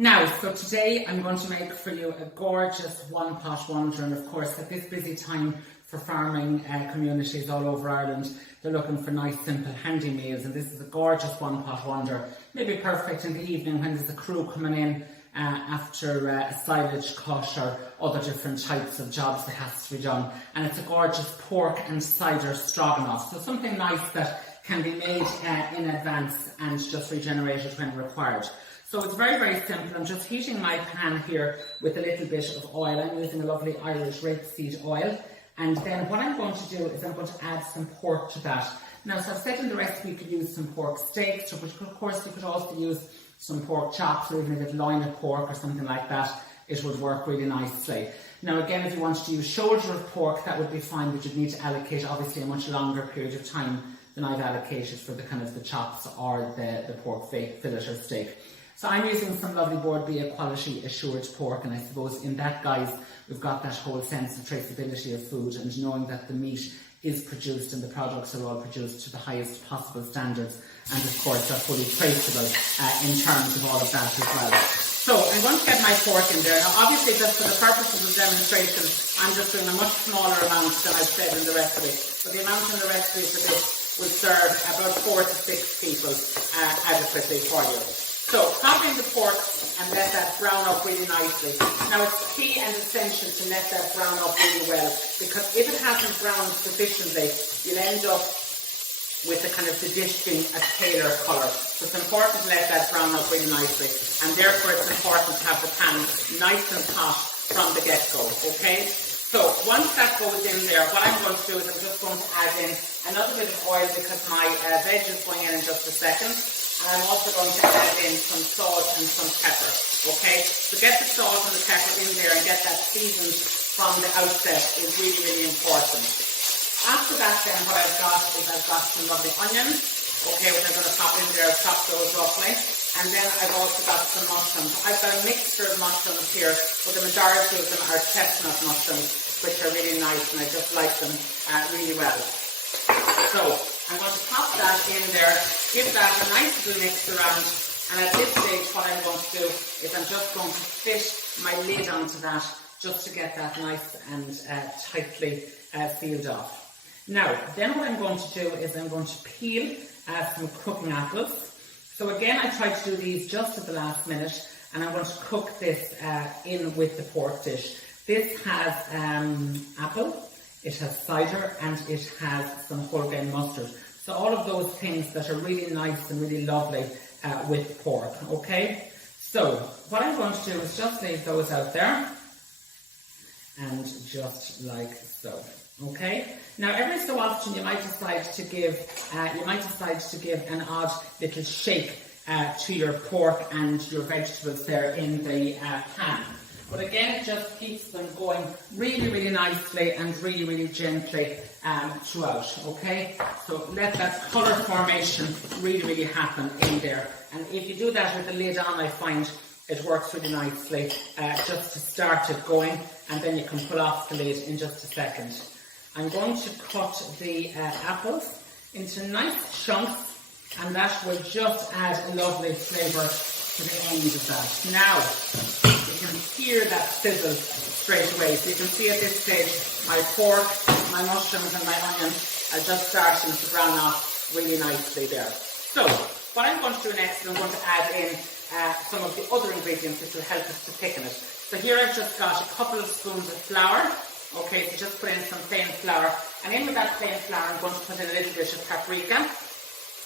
Now, so today I'm going to make for you a gorgeous one-pot wonder, and of course at this busy time for farming communities all over Ireland, they're looking for nice, simple, handy meals, and this is a gorgeous one-pot wonder, maybe perfect in the evening when there's a crew coming in after a silage cut or other different types of jobs that has to be done. And it's a gorgeous pork and cider stroganoff, so something nice that can be made in advance and just regenerated when required. So it's very, very simple. I'm just heating my pan here with a little bit of oil. I'm using a lovely Irish rapeseed oil. And then what I'm going to do is I'm going to add some pork to that. Now, so I've said in the recipe you could use some pork steaks, but of course you could also use some pork chops or even a bit loin of pork or something like that. It would work really nicely. Now again, if you wanted to use shoulder of pork, that would be fine, but you'd need to allocate obviously a much longer period of time than I've allocated for the kind of the chops or the pork fillet or steak. So I'm using some lovely Bord Bia quality assured pork, and I suppose in that, guys, we've got that whole sense of traceability of food and knowing that the meat is produced and the products are all produced to the highest possible standards, and of course are fully traceable in terms of all of that as well. So I'm going to get my pork in there. Now obviously just for the purposes of demonstration, I'm just doing a much smaller amount than I've said in the recipe, but the amount in the recipe for this will serve about 4 to 6 people adequately for you. So pop in the pork and let that brown up really nicely. Now it's key and essential to let that brown up really well, because if it hasn't browned sufficiently, you'll end up with the kind of the dish being a paler colour. So it's important to let that brown up really nicely, and therefore it's important to have the pan nice and hot from the get-go, okay? So once that goes in there, what I'm going to do is I'm just going to add in another bit of oil because my veg is going in just a second. And I'm also going to add in some salt and some pepper, okay? So get the salt and the pepper in there and get that seasoned from the outset is really, really important. After that then, what I've got is I've got some lovely onions, okay, which I'm going to pop in there, chop those roughly. And then I've also got some mushrooms. I've got a mixture of mushrooms here, but the majority of them are chestnut mushrooms, which are really nice, and I just like them really well. So I'm going to pop that in there, give that a nice little mix around, and at this stage what I'm going to do is I'm just going to fit my lid onto that just to get that nice and tightly sealed off. Now, then what I'm going to do is I'm going to peel some cooking apples. So again, I try to do these just at the last minute, and I'm going to cook this in with the pork dish. This has apple, it has cider, and it has some whole grain mustard. So all of those things that are really nice and really lovely with pork, okay? So what I'm going to do is just leave those out there, and just like so, okay? Now every so often you might decide to give an odd little shake to your pork and your vegetables there in the pan. But again, it just keeps them going really, really nicely and really, really gently throughout, okay? So let that colour formation really, really happen in there. And if you do that with the lid on, I find it works really nicely just to start it going, and then you can pull off the lid in just a second. I'm going to cut the apples into nice chunks, and that will just add a lovely flavour to the end of that. Now, you can hear that sizzle straight away. So you can see at this stage, my pork, my mushrooms and my onions are just starting to brown off really nicely there. So, what I'm going to do next is I'm going to add in some of the other ingredients which will help us to thicken it. So here I've just got a couple of spoons of flour. Okay, so just put in some plain flour. And in with that plain flour, I'm going to put in a little bit of paprika,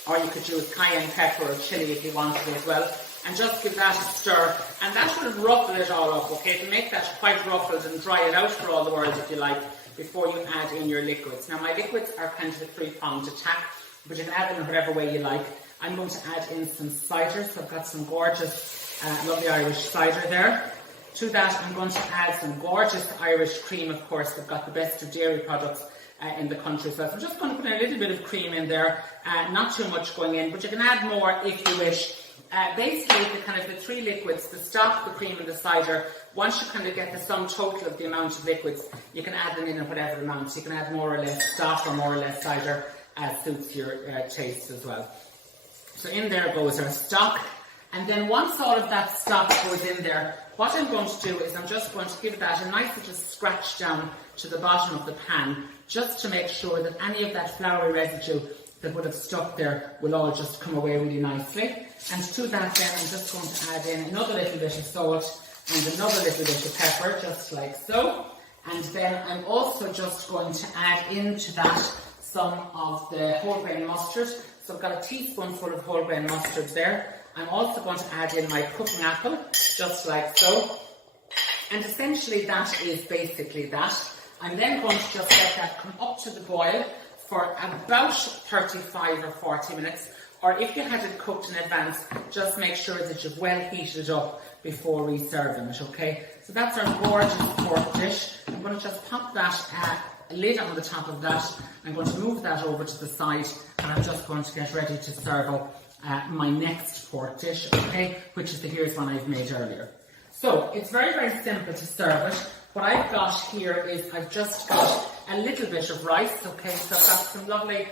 or you could use cayenne pepper or chilli if you wanted as well. And just give that a stir, and that will ruffle it all up, okay? To make that quite ruffled and dry it out for all the world, if you like, before you add in your liquids. Now, my liquids are kind of a three-pronged attack, but you can add them in whatever way you like. I'm going to add in some cider, so I've got some gorgeous, lovely Irish cider there. To that, I'm going to add some gorgeous Irish cream, of course. We've got the best of dairy products in the country. So I'm just going to put a little bit of cream in there, not too much going in, but you can add more if you wish. Basically, the three liquids, the stock, the cream and the cider, once you kind of get the sum total of the amount of liquids, you can add them in whatever amount. So you can add more or less stock or more or less cider, suits your taste as well. So in there goes our stock, And then once all of that stock goes in there, what I'm going to do is I'm just going to give that a nice little scratch down to the bottom of the pan, just to make sure that any of that floury residue that would have stuck there will all just come away really nicely. And to that then, I'm just going to add in another little bit of salt and another little bit of pepper, just like so. And then I'm also just going to add into that some of the whole grain mustard. So I've got a teaspoonful of whole grain mustard there. I'm also going to add in my cooking apple, just like so. And essentially that is basically that. I'm then going to just let that come up to the boil for about 35 or 40 minutes. Or if you had it cooked in advance, just make sure that you've well heated it up before reserving it, okay? So that's our gorgeous pork dish. I'm going to just pop that lid on the top of that. I'm going to move that over to the side, and I'm just going to get ready to serve up my next pork dish, okay? Which is here's one I've made earlier. So it's very, very simple to serve it. What I've got here is I've just got a little bit of rice, okay? So I've got some lovely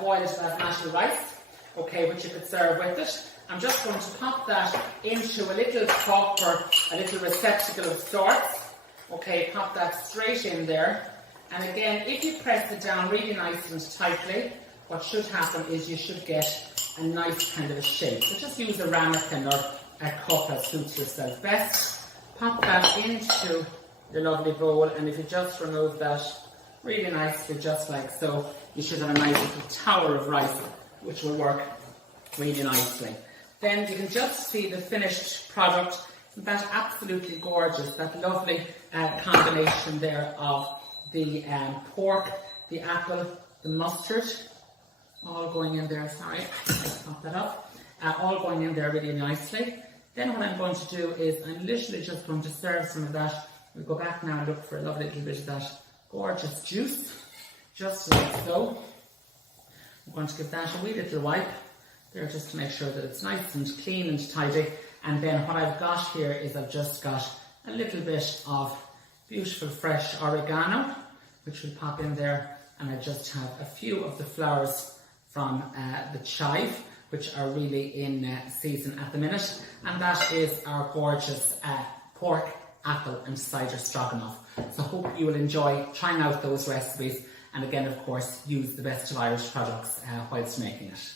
boiled basmati rice, okay, which you could serve with it. I'm just going to pop that into a little cup or a little receptacle of sorts. Okay, pop that straight in there. And again, if you press it down really nice and tightly, what should happen is you should get a nice kind of a shape. So just use a ramekin or a cup as suits yourself best. Pop that into your lovely bowl, and if you just remove that really nicely, just like so, you should have a nice little tower of rice, which will work really nicely. Then you can just see the finished product. Isn't that absolutely gorgeous? That lovely combination there of the pork, the apple, the mustard, all going in there. Sorry, let's pop that up. All going in there really nicely. Then what I'm going to do is I'm literally just going to serve some of that. We'll go back now and look for a lovely little bit of that gorgeous juice, just like so. I'm going to give that a wee little wipe there just to make sure that it's nice and clean and tidy. And then what I've got here is I've just got a little bit of beautiful fresh oregano, which will pop in there. And I just have a few of the flowers from the chive, which are really in season at the minute. And that is our gorgeous pork, apple and cider stroganoff. So I hope you will enjoy trying out those recipes. And again, of course, use the best of Irish products whilst making it.